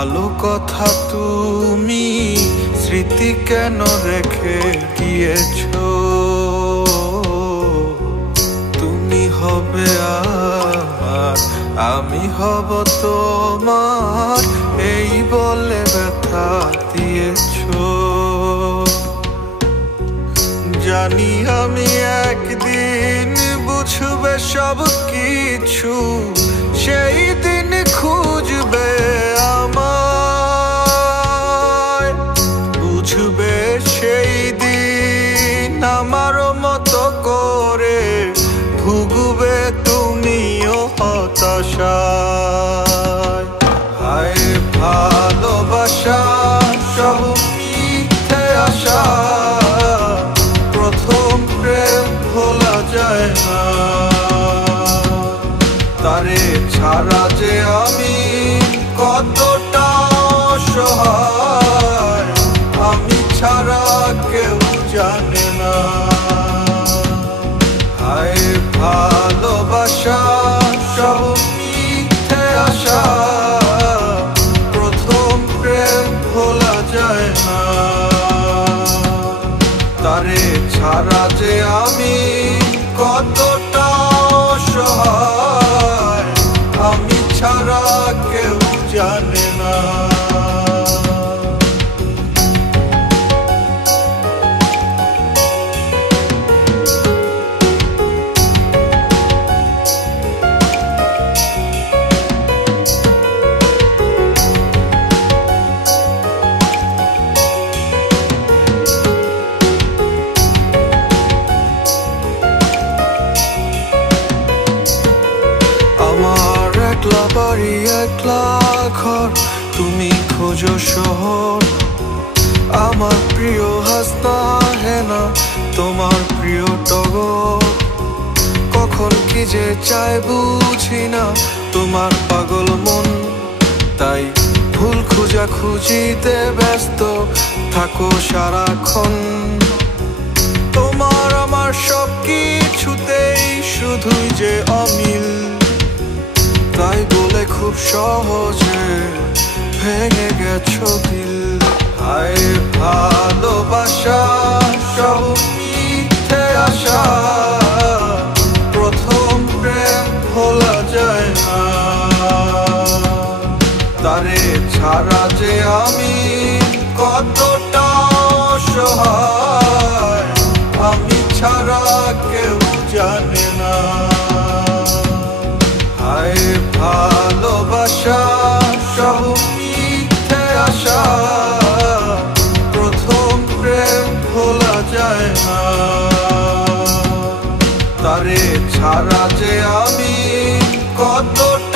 ভালো কথা তুমি স্মৃতি কেন রেখে গিয়েছো? তুমি হবে আমার, আমি হব তোমার, এই বলে ব্যথা দিয়েছো। জানি আমি একদিন বুঝবে সব কিছু, সেই দিন খুঁজবে আমায়, বুঝবে সেই দিন আমার মতো করে, ভুগবে তুমিও হতাশায়। হায় ভালোবাসা সব মিথ্যে আশা, প্রথম প্রেম ভোলা যায় না। তারে ছাড়া যে আমি কতটা অসহায়, আমি ছাড়া কেউ জানে না। হায় ভালোবাসা সব মিথ্যে আশা, প্রথম প্রেম ভোলা যায় না। তারে ছাড়া যে আমি কতটা অসহায়, আমি ছাড়া কেউ জানে না। একলা বাড়ি একলা ঘর, তুমি খোঁজো শহর। আমার প্রিয় হাসনা হেনা, তোমার প্রিয় টগর। কখন কি যে চাই বুঝি না তোমার পাগল মন, তাই ভুল খুঁজা খুঁজিতে ব্যস্ত থাকো সারাক্ষণ। তোমার আমার সব কিছুতেই শুধুই যে অমিল, তাই বলে খুব সহজে ভেঙে গেছো দিল। হায় ভালোবাসা সব মিথ্যে আশা, প্রথম প্রেম ভোলা যায় না। তারে ছাড়া যে আমি কতটা অসহায়, আমি ছাড়া কেউ জানে না। হায় ভালোবাসা সব মিথ্যে আশা, প্রথম প্রেম ভোলা যায় না। তারে ছাড়া যে আমি কতটা